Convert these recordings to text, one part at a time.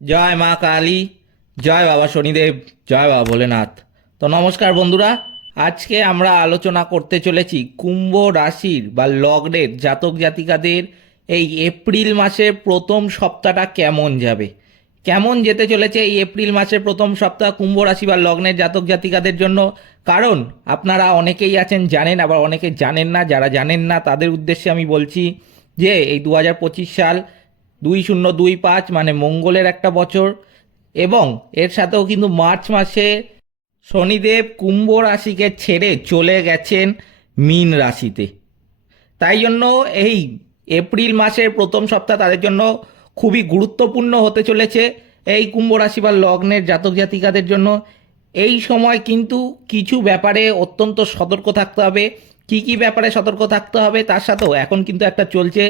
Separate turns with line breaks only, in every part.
জয় মা কালী, জয় বাবা শনিদেব, জয় বাবা ভোলেনাথ। তো নমস্কার বন্ধুরা, আজকে আমরা আলোচনা করতে চলেছি কুম্ভ রাশির বা লগ্নের জাতক জাতিকাদের এই এপ্রিল মাসের প্রথম সপ্তাহটা কেমন যাবে? কেমন যেতে চলেছে এই এপ্রিল মাসের প্রথম সপ্তাহ কুম্ভ রাশি বা লগ্নের জাতক জাতিকাদের জন্য? কারণ আপনারা অনেকেই আছেন, জানেন, আবার অনেকে জানেন না, যারা জানেন না, তাদের উদ্দেশ্যে আমি বলছি যে এই দু হাজার পঁচিশ সাল দুই শূন্য দুই পাঁচ মানে মঙ্গলের একটা বছর। এবং এর সাথেও কিন্তু মার্চ মাসে শনিদেব কুম্ভ রাশিকে ছেড়ে চলে গেছেন মীন রাশিতে। তাই জন্য এই এপ্রিল মাসের প্রথম সপ্তাহ তাদের জন্য খুবই গুরুত্বপূর্ণ হতে চলেছে এই কুম্ভ রাশি বা লগ্নের জাতক জাতিকাদের জন্য। এই সময় কিন্তু কিছু ব্যাপারে অত্যন্ত সতর্ক থাকতে হবে। কি কি ব্যাপারে সতর্ক থাকতে হবে তার সাথেও এখন কিন্তু একটা চলছে।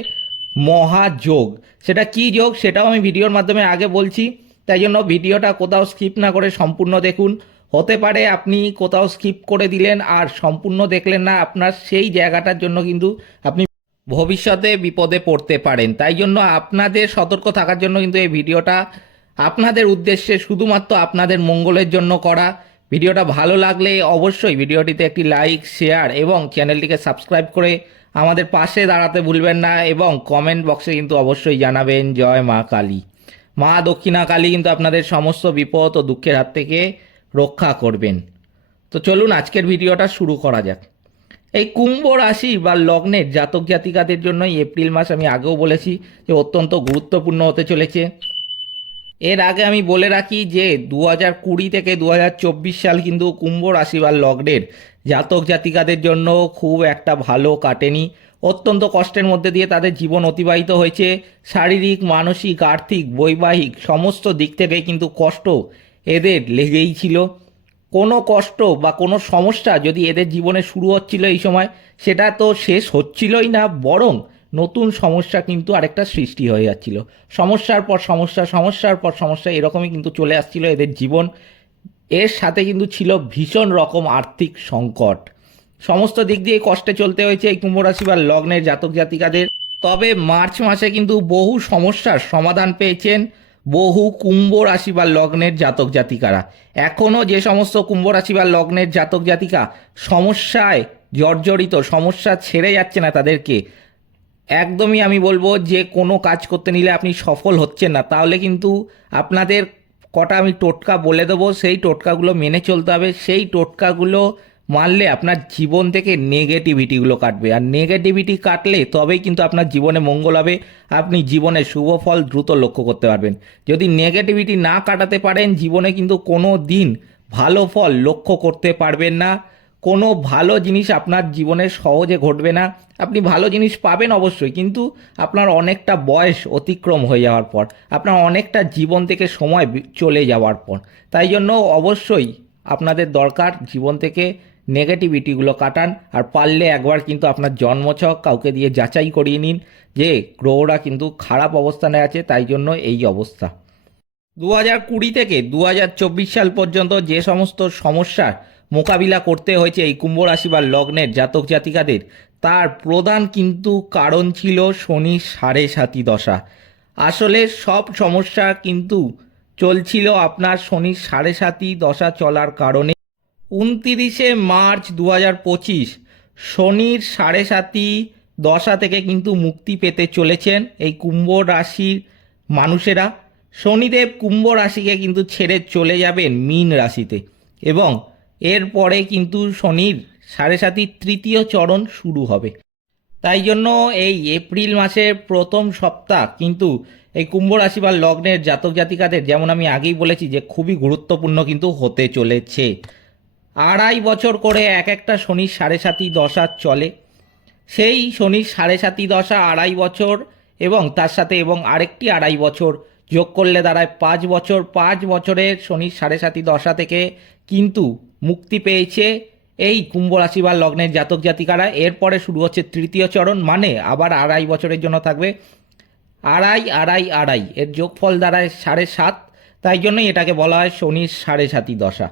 মহাযোগ। সেটা কি যোগ? সেটাও আমি ভিডিওর মাধ্যমে আগে বলছি। তাই জন্য ভিডিওটা কোথাও স্কিপ না করে সম্পূর্ণ দেখুন। হতে পারে আপনি কোথাও স্কিপ করে দিলেন আর সম্পূর্ণ দেখলেন না, আপনার সেই জায়গাটার জন্য কিন্তু আপনি ভবিষ্যতে বিপদে পড়তে পারেন। তাই জন্য আপনাদের সতর্ক থাকার জন্য কিন্তু এই ভিডিওটা আপনাদের উদ্দেশ্যে শুধুমাত্র আপনাদের মঙ্গলের জন্য করা। ভিডিওটা ভালো লাগলে অবশ্যই ভিডিওটিতে একটি লাইক শেয়ার এবং চ্যানেলটিকে সাবস্ক্রাইব করে আমাদের পাশে দাঁড়াতে ভুলবেন না এবং কমেন্ট বক্সে কিন্তু অবশ্যই জানাবেন, জয় মা কালী। মা দক্ষিণা কালী কিন্তু আপনাদের সমস্ত বিপদ ও দুঃখের হাত থেকে রক্ষা করবেন। তো চলুন আজকের ভিডিওটা শুরু করা যাক। এই কুম্ভ রাশি বা লগ্নের জাতক জাতিকাদের জন্য এই এপ্রিল মাস আমি আগেও বলেছি যে অত্যন্ত গুরুত্বপূর্ণ হতে চলেছে। এর আগে আমি বলে রাখি যে দু হাজার কুড়ি থেকে দু হাজার চব্বিশ সাল কিন্তু কুম্ভ রাশি বা লগ্নের জাতক জাতিকাদের জন্য খুব একটা ভালো কাটেনি। অত্যন্ত কষ্টের মধ্যে দিয়ে তাদের জীবন অতিবাহিত হয়েছে। শারীরিক, মানসিক, আর্থিক, বৈবাহিক সমস্ত দিক থেকে কিন্তু কষ্ট এদের লেগেই ছিল। কোনো কষ্ট বা কোনো সমস্যা যদি এদের জীবনে শুরু হচ্ছিল এই সময়, সেটা তো শেষ হচ্ছিলই না, বরং নতুন সমস্যা কিন্তু আরেকটা সৃষ্টি হয়ে যাচ্ছিল। সমস্যার পর সমস্যা, সমস্যার পর সমস্যা এরকমই কিন্তু চলে আসছিল এদের জীবন। এর সাথে কিন্তু ছিল ভীষণ রকম আর্থিক সংকট। সমস্ত দিক দিয়ে কষ্টে চলতে হয়েছে এই কুম্ভ রাশি বা লগ্নের জাতক জাতিকাদের। তবে মার্চ মাসে কিন্তু বহু সমস্যার সমাধান পেয়েছেন বহু কুম্ভ রাশি বা লগ্নের জাতক জাতিকারা। এখনও যে সমস্ত কুম্ভ রাশি বা লগ্নের জাতক জাতিকা সমস্যায় জর্জরিত, সমস্যা ছেড়ে যাচ্ছে না তাদেরকে একদমই আমি বলব যে কোনো কাজ করতে নিলে আপনি সফল হচ্ছেন না। তাহলে কিন্তু আপনাদের কটা আমি টোটকা বলে দেবো, সেই টোটকাগুলো মেনে চলতে হবে। সেই টোটকাগুলো মানলে আপনার জীবন থেকে নেগেটিভিটিগুলো কাটবে। আর নেগেটিভিটি কাটলে তবেই কিন্তু আপনার জীবনে মঙ্গল হবে। আপনি জীবনে শুভ ফল দ্রুত লক্ষ্য করতে পারবেন। যদি নেগেটিভিটি না কাটাতে পারেন, জীবনে কিন্তু কোনো দিন ভালো ফল লক্ষ্য করতে পারবেন না। কোনো ভালো জিনিস আপনার জীবনে সহজে ঘটবে না। আপনি ভালো জিনিস পাবেন অবশ্যই, কিন্তু আপনার অনেকটা বয়স অতিক্রম হয়ে যাওয়ার পর, আপনার অনেকটা জীবন থেকে সময় চলে যাওয়ার পর। তাই জন্য অবশ্যই আপনাদের দরকার জীবন থেকে নেগেটিভিটিগুলো কাটান, আর পারলে একবার কিন্তু আপনার জন্মছক কাউকে দিয়ে যাচাই করিয়ে নিন যে গ্রহরা কিন্তু খারাপ অবস্থানে আছে, তাই জন্য এই অবস্থা। দু হাজার কুড়ি থেকে দু হাজার চব্বিশ সাল পর্যন্ত যে সমস্ত সমস্যার মোকাবিলা করতে হয়েছে এই কুম্ভ রাশি বা লগ্নের জাতক জাতিকাদের। তার প্রধান কিন্তু কারণ ছিল শনি সাড়ে সাতি দশা। আসলে সব সমস্যা কিন্তু চলছিল আপনার শনি সাড়ে সাতি দশা চলার কারণে। উনতিরিশে মার্চ দু হাজার পঁচিশ, শনির সাড়ে সাতি দশা থেকে কিন্তু মুক্তি পেতে চলেছেন এই কুম্ভ রাশির মানুষেরা। শনিদেব কুম্ভ রাশিকে কিন্তু ছেড়ে চলে যাবেন মীন রাশিতে এবং এরপরে কিন্তু শনির সাড়ে সাতির তৃতীয় চরণ শুরু হবে। তাই জন্য এই এপ্রিল মাসের প্রথম সপ্তাহ কিন্তু এই কুম্ভ রাশি বা লগ্নের জাতক জাতিকাদের, যেমন আমি আগেই বলেছি যে খুবই গুরুত্বপূর্ণ কিন্তু হতে চলেছে। আড়াই বছর করে এক একটা শনির সাড়ে সাতি দশা চলে। সেই শনির সাড়ে সাতি দশা আড়াই বছর এবং তার সাথে এবং আরেকটি আড়াই বছর যোগ করলে দাঁড়ায় পাঁচ বছর। পাঁচ বছরের শনির সাড়ে সাতি দশা থেকে কিন্তু মুক্তি পেয়েছে এই কুম্ভ রাশি বা লগ্নের জাতক জাতিকারা। এরপরে শুরু হচ্ছে তৃতীয় চরণ মানে আবার আড়াই বছরের জন্য থাকবে। আড়াই আড়াই আড়াই, এর যোগফল দাঁড়ায় সাড়ে সাত, তাই জন্যই এটাকে বলা হয় শনির সাড়ে সাতি দশা।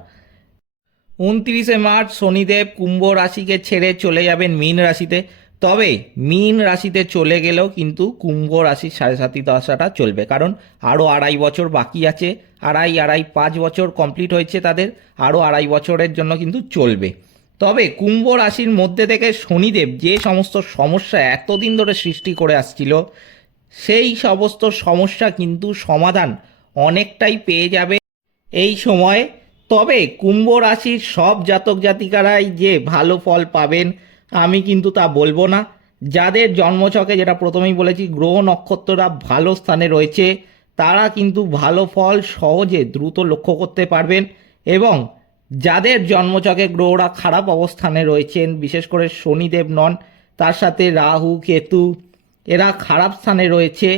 উনত্রিশে মার্চ শনিদেব কুম্ভ রাশিকে ছেড়ে চলে যাবেন মীন রাশিতে। তবে মীন রাশিতে চলে গেলেও কিন্তু কুম্ভ রাশির সাড়ে সাতি দশাটা চলবে। কারণ আরও আড়াই বছর বাকি আছে, আড়াই আড়াই, পাঁচ বছর কমপ্লিট হয়েছে তাদের, আরও আড়াই বছরের জন্য কিন্তু চলবে। তবে কুম্ভ রাশির মধ্যে থেকে শনিদেব যে সমস্ত সমস্যা এতদিন ধরে সৃষ্টি করে আসছিল, সেই সমস্ত সমস্যা কিন্তু সমাধান অনেকটাই পেয়ে যাবে এই সময়। তবে কুম্ভ রাশির সব জাতক জাতিকারাই যে ভালো ফল পাবেন আমি কিন্তু তা বলব না। যাদের জন্মছকে যেটা প্রথমেই বলেছি, গ্রহ নক্ষত্ররা ভালো স্থানে রয়েছে, তারা কিন্তু ভালো ফল সহজে দ্রুত লক্ষ্য করতে পারবেন এবং যাদের জন্মছকে গ্রহরা খারাপ অবস্থানে রয়েছেন, বিশেষ করে শনিদেব নন, তার সাথে রাহু, কেতু, এরা খারাপ স্থানে রয়েছে,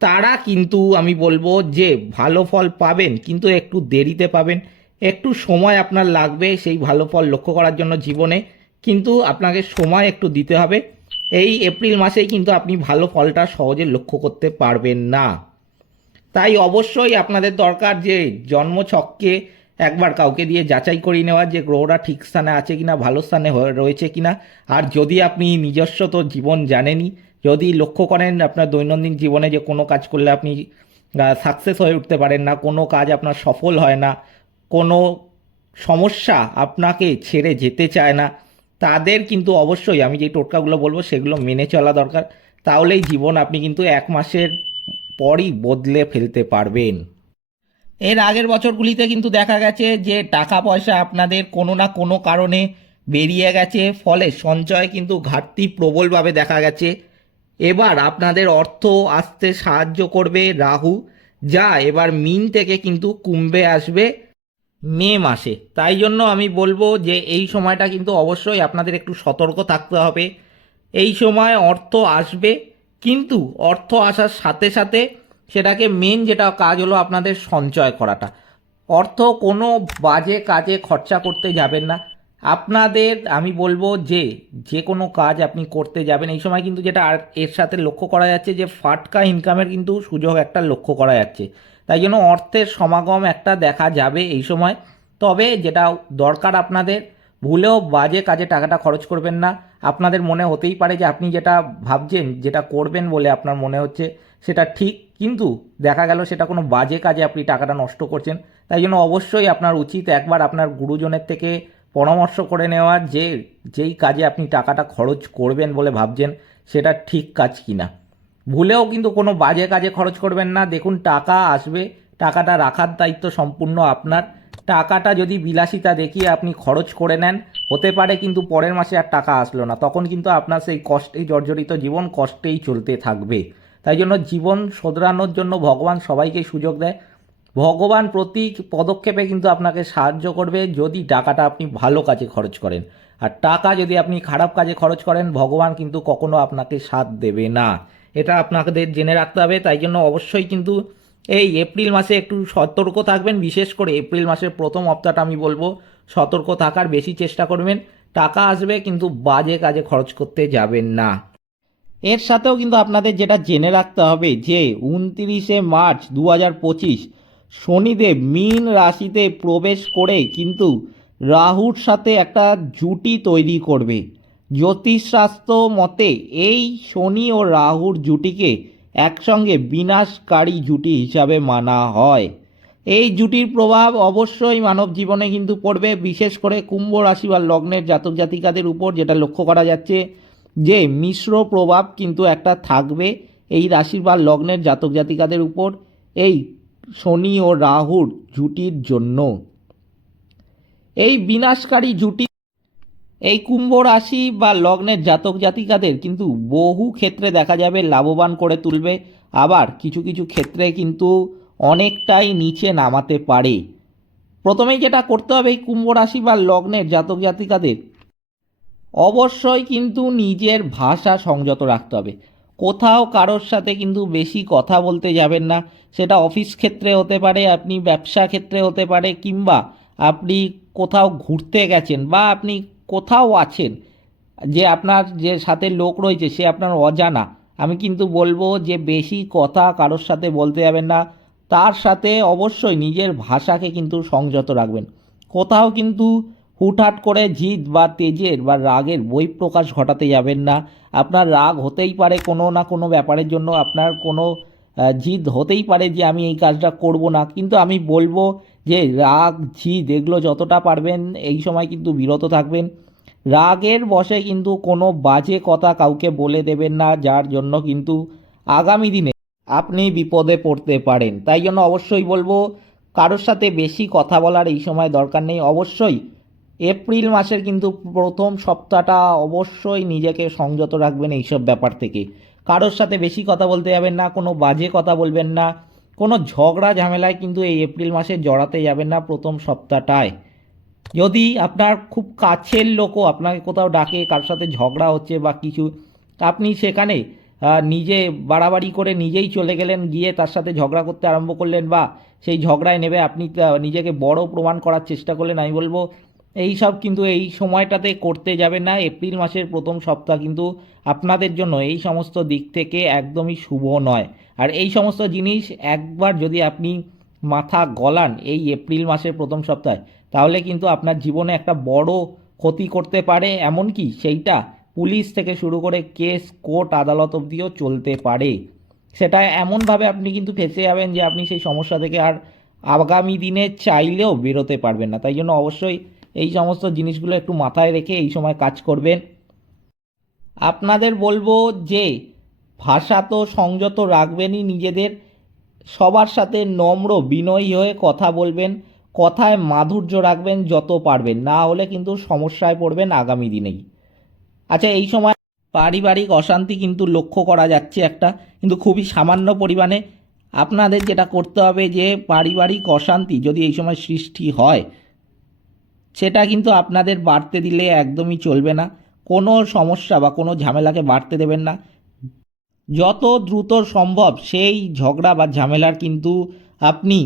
তারা কিন্তু আমি বলব যে ভালো ফল পাবেন, কিন্তু একটু দেরিতে পাবেন। একটু সময় আপনার লাগবে সেই ভালো ফল লক্ষ্য করার জন্য জীবনে। কিন্তু আপনাকে সময় একটু দিতে হবে। এই এপ্রিল মাসেই কিন্তু আপনি ভালো ফলটা সহজে লক্ষ্য করতে পারবেন না। তাই অবশ্যই আপনাদের দরকার যে জন্মছককে একবার কাউকে দিয়ে যাচাই করে নেওয়া, যে গ্রহটা ঠিক স্থানে আছে কিনা, ভালো স্থানে রয়েছে কিনা। আর যদি আপনি নিজস্ব তো জীবন জানেনই, যদি লক্ষ্য করেন আপনার দৈনন্দিন জীবনে যে কোনো কাজ করলে আপনি সাকসেস হয়ে উঠতে পারেন না, কোনো কাজ আপনার সফল হয় না, কোনো সমস্যা আপনাকে ছেড়ে যেতে চায় না তাদের কিন্তু অবশ্যই আমি যে টোটকাগুলো বলব সেগুলো মেনে চলা দরকার। তাহলেই জীবন আপনি কিন্তু এক মাসের পরই বদলে ফেলতে পারবেন। এর আগের বছরগুলিতে কিন্তু দেখা গেছে যে টাকা পয়সা আপনাদের কোনো না কোনো কারণে বেরিয়ে গেছে, ফলে সঞ্চয় কিন্তু ঘাটতি প্রবলভাবে দেখা গেছে। এবার আপনাদের অর্থ আসতে সাহায্য করবে রাহু, যা এবার মিন থেকে কিন্তু কুম্ভে আসবে। মে মাসে। তাই জন্য আমি বলব যে এই সময়টা কিন্তু অবশ্যই আপনাদের একটু সতর্ক থাকতে হবে। এই সময় অর্থ আসবে, কিন্তু অর্থ আসার সাথে সাথে সেটাকে মেন যেটা কাজ হলো আপনাদের সঞ্চয় করাটা। অর্থ কোনো বাজে কাজে খরচা করতে যাবেন না। আপনাদের আমি বলব যে যে কোনো কাজ আপনি করতে যাবেন। এই সময় কিন্তু যেটা আর এর সাথে লক্ষ্য করা যাচ্ছে যে, ফাটকা ইনকামের কিন্তু সুযোগ একটা লক্ষ্য করা যাচ্ছে। তাই জন্য অর্থের সমাগম একটা দেখা যাবে এই সময়। তবে যেটা দরকার আপনাদের, ভুলেও বাজে কাজে টাকাটা খরচ করবেন না। আপনাদের মনে হতেই পারে যে আপনি যেটা ভাবছেন, যেটা করবেন বলে আপনার মনে হচ্ছে, সেটা ঠিক। কিন্তু দেখা গেল সেটা কোনো বাজে কাজে আপনি টাকাটা নষ্ট করছেন। তাই জন্য অবশ্যই আপনার উচিত একবার আপনার গুরুজনের থেকে পরামর্শ করে নেওয়া যে, যেই কাজে আপনি টাকাটা খরচ করবেন বলে ভাবছেন, সেটা ঠিক কাজ কিনা। ভুলেও কিন্তু কোনো বাজে কাজে খরচ করবেন না। দেখুন, টাকা আসবে, টাকাটা রাখার দায়িত্ব সম্পূর্ণ আপনার। টাকাটা যদি বিলাসিতা দেখিয়ে আপনি খরচ করে নেন, হতে পারে কিন্তু পরের মাসে আর টাকা আসলো না। তখন কিন্তু আপনার সেই কষ্টেই জর্জরিত জীবন, কষ্টেই চলতে থাকবে। তাই জন্য জীবন শোধরানোর জন্য ভগবান সবাইকে সুযোগ দেয়। ভগবান প্রতি পদক্ষেপে কিন্তু আপনাকে সাহায্য করবে যদি টাকাটা আপনি ভালো কাজে খরচ করেন। আর টাকা যদি আপনি খারাপ কাজে খরচ করেন, ভগবান কিন্তু কখনো আপনাকে সাথ দেবে না। এটা আপনাদের জেনে রাখতে হবে, তাই জন্য অবশ্যই কিন্তু এই এপ্রিল মাসে একটু সতর্ক থাকবেন, বিশেষ করে এপ্রিল মাসের প্রথম সপ্তাহটা আমি বলব, সতর্ক থাকার বেশি চেষ্টা করবেন, টাকা আসবে কিন্তু বাজে কাজে খরচ করতে যাবেন না। এর সাথেও কিন্তু আপনাদের যেটা জেনে রাখতে হবে যে, উনতিরিশে মার্চ দু হাজার পঁচিশ, শনিদেব মীন রাশিতে প্রবেশ করে কিন্তু রাহুর সাথে একটা জুটি তৈরি করবে। জ্যোতিষশাস্ত্র মতে, এই শনি ও রাহুর জুটিকে একসঙ্গে বিনাশকারী জুটি হিসাবে মানা হয়। এই জুটির প্রভাব অবশ্যই মানব জীবনে কিন্তু পড়বে, বিশেষ করে কুম্ভ রাশি বা লগ্নের জাতক জাতিকাদের উপর, যেটা লক্ষ্য করা যাচ্ছে যে মিশ্র প্রভাব কিন্তু একটা থাকবে এই রাশির বা লগ্নের জাতক জাতিকাদের উপর এই শনি ও রাহুর জুটির জন্য। এই বিনাশকারী জুটি এই কুম্ভ রাশি বা লগ্নের জাতক জাতিকাদের কিন্তু বহু ক্ষেত্রে দেখা যাবে লাভবান করে তুলবে। আবার কিছু কিছু ক্ষেত্রে কিন্তু অনেকটাই নিচে নামাতে পারে। প্রথমেই যেটা করতে হবে এই কুম্ভ রাশি বা লগ্নের জাতক জাতিকাদের, অবশ্যই কিন্তু নিজের ভাষা সংযত রাখতে হবে। কোথাও কারোর সাথে কিন্তু বেশি কথা বলতে যাবেন না। সেটা অফিস ক্ষেত্রে হতে পারে, আপনি ব্যবসা ক্ষেত্রে হতে পারে, কিংবা আপনি কোথাও ঘুরতে গেছেন বা আপনি কোথাও আছেন যে আপনার যে সাথে লোক রয়েছে সে আপনার অজানা, আমি কিন্তু বলব যে বেশি কথা কারোর সাথে বলতে যাবেন না। তার সাথে অবশ্যই নিজের ভাষাকে কিন্তু সংযত রাখবেন। কোথাও কিন্তু হুটহাট করে জিদ বা তেজের বা রাগের বহিঃপ্রকাশ ঘটাতে যাবেন না। আপনার রাগ হতেই পারে কোনো না কোনো ব্যাপারের জন্য, আপনার কোনো জিদ হতেই পারে যে আমি এই কাজটা করব না। কিন্তু আমি বলব যে রাগ জিদ এগুলো যতটা পারবেন, এই সময় কিন্তু বিরত থাকবেন। রাগের বশে কিন্তু কোনো বাজে কথা কাউকে বলে দেবেন না, যার জন্য কিন্তু আগামী দিনে আপনি বিপদে পড়তে পারেন। তাই জন্য অবশ্যই বলব, কারোর সাথে বেশি কথা বলার এই সময় দরকার নেই। অবশ্যই এপ্রিল মাসের কিন্তু প্রথম সপ্তাহটা অবশ্যই নিজেকে সংযত রাখবেন এইসব ব্যাপার থেকে। কারোর সাথে বেশি কথা বলতে যাবেন না, কোনো বাজে কথা বলবেন না। কোনো ঝগড়া ঝামেলায় কিন্তু এই এপ্রিল মাসে জড়াতে যাবেন না প্রথম সপ্তাহটায়। যদি আপনার খুব কাছের লোকও আপনাকে কোথাও ডাকে, কার সাথে ঝগড়া হচ্ছে বা কিছু, আপনি সেখানে নিজে বাড়াবাড়ি করে নিজেই চলে গেলেন, গিয়ে তার সাথে ঝগড়া করতে আরম্ভ করলেন বা সেই ঝগড়ায় নেবে, আপনি নিজেকে বড় প্রমাণ করার চেষ্টা করলেন, আমি বলব এই সব কিন্তু এই সময়টাতে করতে যাবেন না। এপ্রিল মাসের প্রথম সপ্তাহ কিন্তু আপনাদের জন্য এই সমস্ত দিক থেকে একদমই শুভ নয়। আর এই সমস্ত জিনিস একবার যদি আপনি মাথা গলান এই এপ্রিল মাসের প্রথম সপ্তাহে, তাহলে কিন্তু আপনার জীবনে একটা বড় ক্ষতি করতে পারে। এমনকি সেইটা পুলিশ থেকে শুরু করে কেস, কোর্ট, আদালত অবধিও চলতে পারে। সেটা এমনভাবে আপনি কিন্তু ফেসে যাবেন যে আপনি সেই সমস্যা থেকে আর আগামী দিনে চাইলেও বেরোতে পারবেন না। তাই জন্য অবশ্যই এই সমস্ত জিনিসগুলো একটু মাথায় রেখে এই সময় কাজ করবেন। আপনাদের বলব যে ভাষা তো সংযত রাখবেনই নিজেদের। সবার সাথে নম্র বিনয়ী হয়ে কথা বলবেন, কথায় মাধুর্য রাখবেন যত পারবেন, না হলে কিন্তু সমস্যায় পড়বেন আগামী দিনেই। আচ্ছা এই সময় পারিবারিক অশান্তি কিন্তু লক্ষ্য করা যাচ্ছে একটা, কিন্তু খুবই সামান্য পরিমাণে। আপনাদের যেটা করতে হবে যে, পারিবারিক অশান্তি যদি এই সময় সৃষ্টি হয়, সেটা কিন্তু আপনাদের বাড়তে দিলে একদমই চলবে না। কোনো সমস্যা বা কোনো ঝামেলাকে বাড়তে দেবেন না। যত দ্রুত সম্ভব সেই ঝগড়া বা ঝামেলার কিন্তু আপনি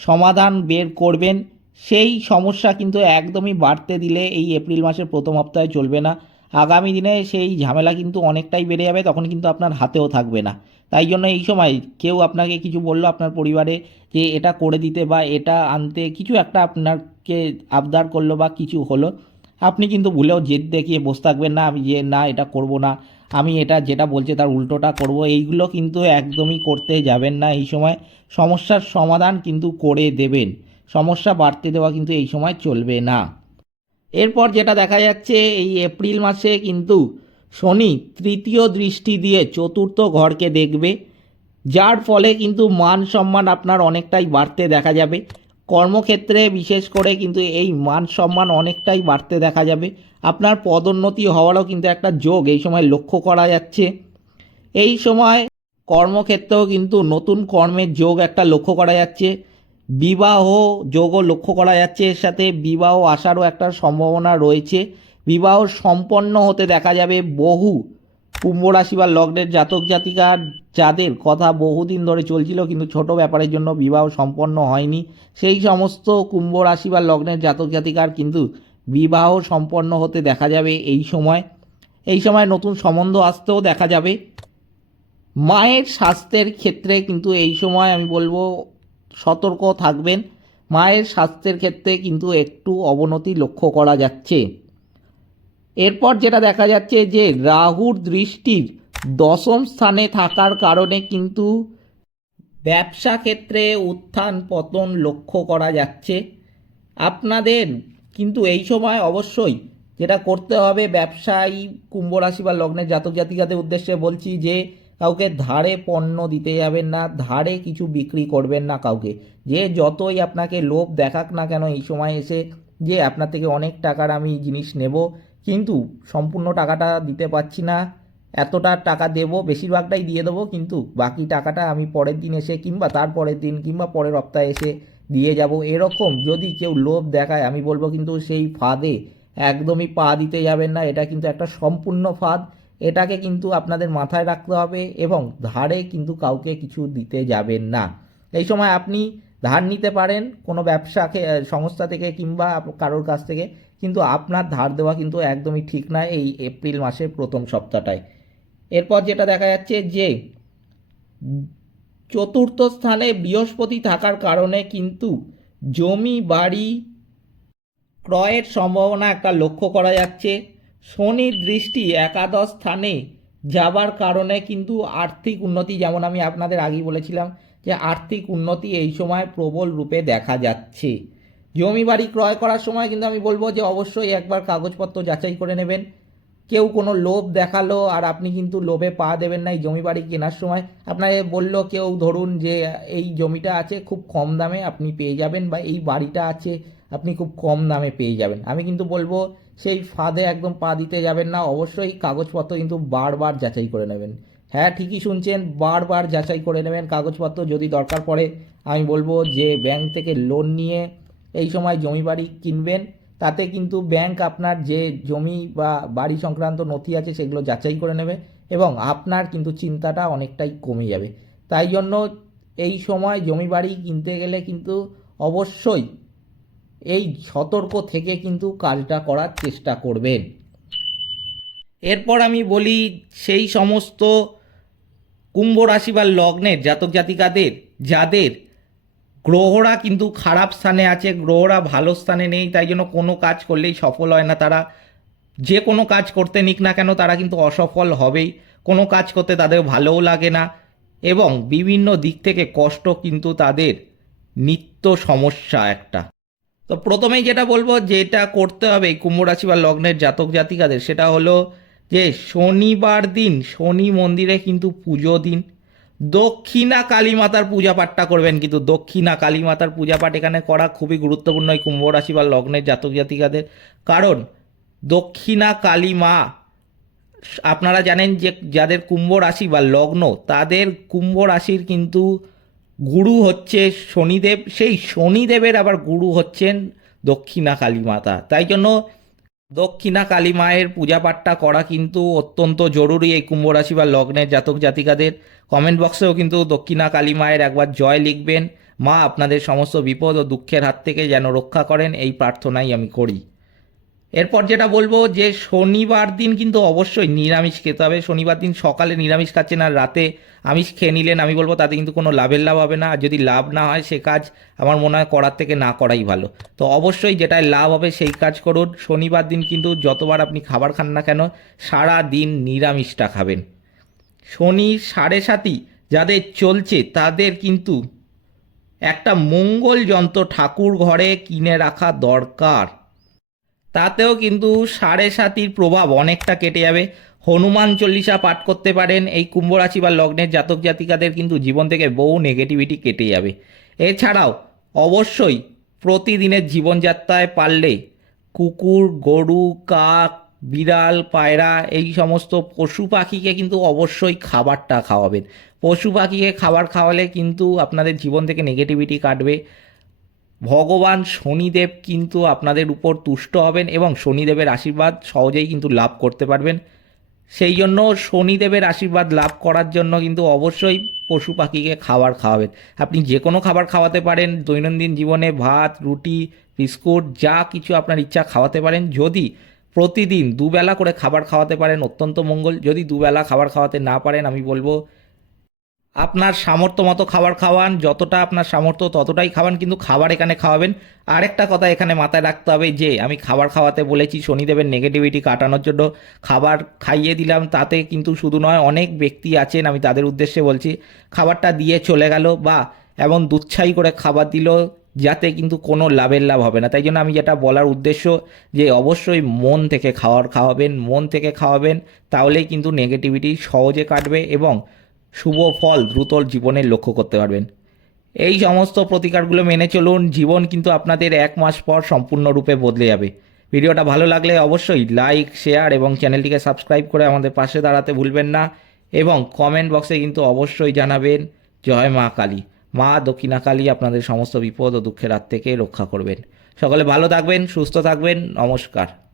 সমাধান বের করবেন। সেই সমস্যা কিন্তু একদমই বাড়তে দিলে এই এপ্রিল মাসের প্রথম সপ্তাহে চলবে না। আগামী দিনে সেই ঝামেলা কিন্তু অনেকটাই বেড়ে যাবে, তখন কিন্তু আপনার হাতেও থাকবে না। তাই জন্য এই সময় কেউ আপনাকে কিছু বলল আপনার পরিবারে যে এটা করে দিতে বা এটা আনতে, কিছু একটা আপনাকে আবদার করল বা কিছু হলো, আপনি কিন্তু ভুলেও জেদ দেখিয়ে বসে থাকবেন না। আমি যে, না, এটা করব না। আমি এটা যেটা বলছে তার উল্টোটা করব। এইগুলো কিন্তু একদমই করতে যাবেন না। এই সময় সমস্যার সমাধান কিন্তু করে দেবেন। সমস্যা বাড়তে দেওয়া কিন্তু এই সময় চলবে না। এরপর যেটা দেখা যাচ্ছে, এই এপ্রিল মাসে কিন্তু শনি তৃতীয় দৃষ্টি দিয়ে চতুর্থ ঘরকে দেখবে। যার ফলে কিন্তু মান সম্মান আপনার অনেকটাই বাড়তে দেখা যাবে। কর্মক্ষেত্রে বিশেষ করে কিন্তু এই মান সম্মান অনেকটাই বাড়তে দেখা যাবে। আপনার পদোন্নতি হওয়ারও কিন্তু একটা যোগ এই সময় লক্ষ্য করা যাচ্ছে। এই সময় কর্মক্ষেত্রেও কিন্তু নতুন কর্মের যোগ একটা লক্ষ্য করা যাচ্ছে। বিবাহ যোগও লক্ষ্য করা যাচ্ছে। এর সাথে বিবাহ আসারও একটা সম্ভাবনা রয়েছে। বিবাহ সম্পন্ন হতে দেখা যাবে বহু কুম্ভ রাশি বা লগ্নের জাতক জাতিকার যাদের কথা বহুদিন ধরে চলছিল কিন্তু ছোট ব্যাপারের জন্য বিবাহ সম্পন্ন হয়নি, সেই সমস্ত কুম্ভ রাশি বা লগ্নের জাতক জাতিকার কিন্তু বিবাহ সম্পন্ন হতে দেখা যাবে এই সময়। এই সময় নতুন সম্বন্ধ আসতেও দেখা যাবে। মায়ের স্বাস্থ্যের ক্ষেত্রে কিন্তু এই সময় আমি বলব সতর্ক থাকবেন। মায়ের স্বাস্থ্যের ক্ষেত্রে কিন্তু একটু অবনতি লক্ষ্য করা যাচ্ছে। এরপর যেটা দেখা যাচ্ছে যে রাহুর দৃষ্টির দশম স্থানে থাকার কারণে কিন্তু ব্যবসা ক্ষেত্রে উত্থান পতন লক্ষ্য করা যাচ্ছে। আপনাদের কিন্তু এই সময় অবশ্যই যেটা করতে হবে, ব্যবসায়ী কুম্ভ রাশি বা লগ্নের জাতক জাতিকাদের উদ্দেশ্যে বলছি যে, কাউকে ধারে পণ্য দিতে যাবেন না, ধারে কিছু বিক্রি করবেন না কাউকে। যে যতই আপনাকে লোভ দেখাক না কেন, এই সময় এসে যে আপনার থেকে অনেক টাকার আমি জিনিস নেব, কিন্তু সম্পূর্ণ টাকাটা দিতে পারছি না। এতটা টাকা দেবো, বেশিরভাগটাই দিয়ে দেবো, কিন্তু বাকি টাকাটা আমি পরের দিন এসে কিংবা তার পরের দিন কিংবা পরের সপ্তাহে এসে দিয়ে যাব। এরকম যদি কেউ লোভ দেখায়, আমি বলব কিন্তু সেই ফাঁদে একদমই পা দিতে যাবেন না। এটা কিন্তু একটা সম্পূর্ণ ফাঁদ। এটাকে কিন্তু আপনাদের মাথায় রাখতে হবে এবং ধারে কিন্তু কাউকে কিছু দিতে যাবেন না। এই সময় আপনি ধার নিতে পারেন কোনো ব্যবসা খে- সংস্থা থেকে কিংবা কারোর কাছ থেকে, কিন্তু আপনার ধার দেওয়া কিন্তু একদমই ঠিক নয় এই এপ্রিল মাসের প্রথম সপ্তাহটায়। এরপর যেটা দেখা যাচ্ছে যে চতুর্থ স্থানে বৃহস্পতি থাকার কারণে কিন্তু জমি বাড়ি ক্রয়ের সম্ভাবনা একটা লক্ষ্য করা যাচ্ছে। শনির দৃষ্টি একাদশ স্থানে যাবার কারণে কিন্তু আর্থিক উন্নতি, যেমন আমি আপনাদের আগেই বলেছিলাম যে আর্থিক উন্নতি এই সময় প্রবল রূপে দেখা যাচ্ছে। জমি বাড়ি ক্রয় করার সময় কিন্তু আমি বলব যে অবশ্যই একবার কাগজপত্র যাচাই করে নেবেন। কেউ কোনো লোভ দেখাল আর আপনি কিন্তু লোভে পা দেবেন না এই জমি বাড়ি কেনার সময়। আপনাকে বলল কেউ ধরুন যে, এই জমিটা আছে খুব কম দামে আপনি পেয়ে যাবেন বা এই বাড়িটা আছে আপনি খুব কম দামে পেয়ে যাবেন। আমি কিন্তু বলব সেই ফাঁদে একদম পা দিতে যাবেন না। অবশ্যই কাগজপত্র কিন্তু বারবার যাচাই করে নেবেন। হ্যাঁ ঠিকই শুনছেন, বারবার যাচাই করে নেবেন কাগজপত্র। যদি দরকার পড়ে, আমি বলব যে, ব্যাংক থেকে লোন নিয়ে এই সময় জমি বাড়ি কিনবেন। তাতে কিন্তু ব্যাংক আপনার যে জমি বা বাড়ি সংক্রান্ত নথি আছে সেগুলো যাচাই করে নেবে এবং আপনার কিন্তু চিন্তাটা অনেকটাই কমে যাবে। তাই জন্য এই সময় জমি বাড়ি কিনতে গেলে কিন্তু অবশ্যই এই সতর্ক থেকে কিন্তু কাজটা করার চেষ্টা করবেন। এরপর আমি বলি সেই সমস্ত কুম্ভ রাশি বা লগ্নের জাতক জাতিকাদের, যাদের গ্রহরা কিন্তু খারাপ স্থানে আছে, গ্রহরা ভালো স্থানে নেই, তাই জন্য কোনো কাজ করলেই সফল হয় না। তারা যে কোনো কাজ করতে নিক না কেন, তারা কিন্তু অসফল হবেই। কোনো কাজ করতে তাদের ভালোও লাগে না এবং বিভিন্ন দিক থেকে কষ্ট কিন্তু তাদের নিত্য সমস্যা একটা। তো প্রথমেই যেটা বলব, যেটা করতে হবে এই কুম্ভ রাশি বা লগ্নের জাতক জাতিকাদের, সেটা হলো যে শনিবার দিন, শনি মন্দিরে কিন্তু পুজো দিন। দক্ষিণা কালী মাতার পূজা পাঠটা করবেন কিন্তু দক্ষিণা কালী মাতার পূজা পাঠ এখানে করা খুবই গুরুত্বপূর্ণ এই কুম্ভ রাশি বা লগ্নের জাতক জাতিকাদের। কারণ দক্ষিণা কালী মা আপনারা জানেন যে যাদের কুম্ভ রাশি বা লগ্ন, তাদের কুম্ভ রাশির কিন্তু গুরু হচ্ছে শনিদেব, সেই শনিদেবের আবার গুরু হচ্ছেন দক্ষিণা কালী মাতা তাই জন্য দক্ষিণা কালী মায়ের পূজা পাঠটা করা কিন্তু অত্যন্ত জরুরি এই কুম্ভ রাশি বা লগ্নের জাতক জাতিকাদের। কমেন্ট বক্সেও কিন্তু দক্ষিণা কালী মায়ের একবার জয় লিখবেন। মা, আপনাদের সমস্ত বিপদ ও দুঃখের হাত থেকে যেন রক্ষা করেন, এই প্রার্থনাই আমি করি। এরপর যেটা বলব যে, শনিবার দিন কিন্তু অবশ্যই নিরামিষ খেতে হবে। শনিবার দিন সকালে নিরামিষ খাচ্ছেন আর রাতে আমিষ খেয়ে নিলেন, আমি বলব তাতে কিন্তু কোনো লাভের লাভ হবে না। আর যদি লাভ না হয় সে কাজ আমার মনে হয় করার থেকে না করাই ভালো। তো অবশ্যই যেটায় লাভ হবে সেই কাজ করুন। শনিবার দিন কিন্তু যতবার আপনি খাবার খান না কেন, সারা দিন নিরামিষটা খাবেন। শনি সাড়ে সাতই যাদের চলছে, তাদের কিন্তু একটা মঙ্গল যন্ত্র ঠাকুর ঘরে কিনে রাখা দরকার। তাতেও কিন্তু সাড়ে সাতির প্রভাব অনেকটা কেটে যাবে। হনুমান চল্লিশা পাঠ করতে পারেন, এই কুম্ভ রাশি বা লগ্নের জাতক জাতিকাদের কিন্তু জীবন থেকে বহু নেগেটিভিটি কেটে যাবে। এছাড়াও অবশ্যই প্রতিদিনের জীবনযাত্রায় পারলে কুকুর, গরু, কাক বিড়াল, পায়রা, এই সমস্ত পশু পাখিকে কিন্তু অবশ্যই খাবারটা খাওয়াবেন। পশু পাখিকে খাবার খাওয়ালে কিন্তু আপনাদের জীবন থেকে নেগেটিভিটি কাটবে। ভগবান শনিদেব কিন্তু আপনাদের উপর তুষ্ট হবেন এবং শনিদেবের আশীর্বাদ সহজেই কিন্তু লাভ করতে পারবেন। সেই জন্য শনিদেবের আশীর্বাদ লাভ করার জন্য কিন্তু অবশ্যই পশু পাখিকে খাবার খাওয়াবেন। আপনি যে কোনো খাবার খাওয়াতে পারেন, দৈনন্দিন জীবনে ভাত, রুটি, বিস্কুট, যা কিছু আপনার ইচ্ছা খাওয়াতে পারেন। যদি প্রতিদিন দুবেলা করে খাবার খাওয়াতে পারেন, অত্যন্ত মঙ্গল। যদি দুবেলা খাবার খাওয়াতে না পারেন, আমি বলব, আপনার সামর্থ্য মতো খাবার খাওয়ান, যতটা আপনার সামর্থ্য ততটাই খাওয়ান, কিন্তু খাবার এখানে খাওয়াবেন। আরেকটা কথা এখানে মাথায় রাখতে হবে যে, আমি খাবার খাওয়াতে বলেছি, শনিদেবের নেগেটিভিটি কাটানোর জন্য খাবার খাইয়ে দিলাম, তাতে কিন্তু শুধু নয়, অনেক ব্যক্তি আছেন, আমি তাদের উদ্দেশ্যে বলছি, খাবারটা দিয়ে চলে গেল বা এমন দুচ্ছাই করে খাবার দিল যাতে কিন্তু কোনো লাভের লাভ হবে না। তাই জন্য আমি যেটা বলার উদ্দেশ্য যে অবশ্যই মন থেকে খাওয়ার খাওয়াবেন, মন থেকে খাওয়াবেন, তাহলেই কিন্তু নেগেটিভিটি সহজে কাটবে এবং শুভ ফল দ্রুত জীবনে লক্ষ্য করতে পারবেন। এই সমস্ত প্রতিকারগুলো মেনে চলুন, জীবন কিন্তু আপনাদের এক মাস পর সম্পূর্ণরূপে বদলে যাবে। ভিডিওটা ভালো লাগলে অবশ্যই লাইক শেয়ার এবং চ্যানেলটিকে সাবস্ক্রাইব করে আমাদের পাশে দাঁড়াতে ভুলবেন না এবং কমেন্ট বক্সে কিন্তু অবশ্যই জানাবেন, জয় মা কালী। মা দক্ষিণা কালী আপনাদের সমস্ত বিপদ ও দুঃখের হাত থেকে রক্ষা করবেন। সকলে ভালো থাকবেন, সুস্থ থাকবেন, নমস্কার।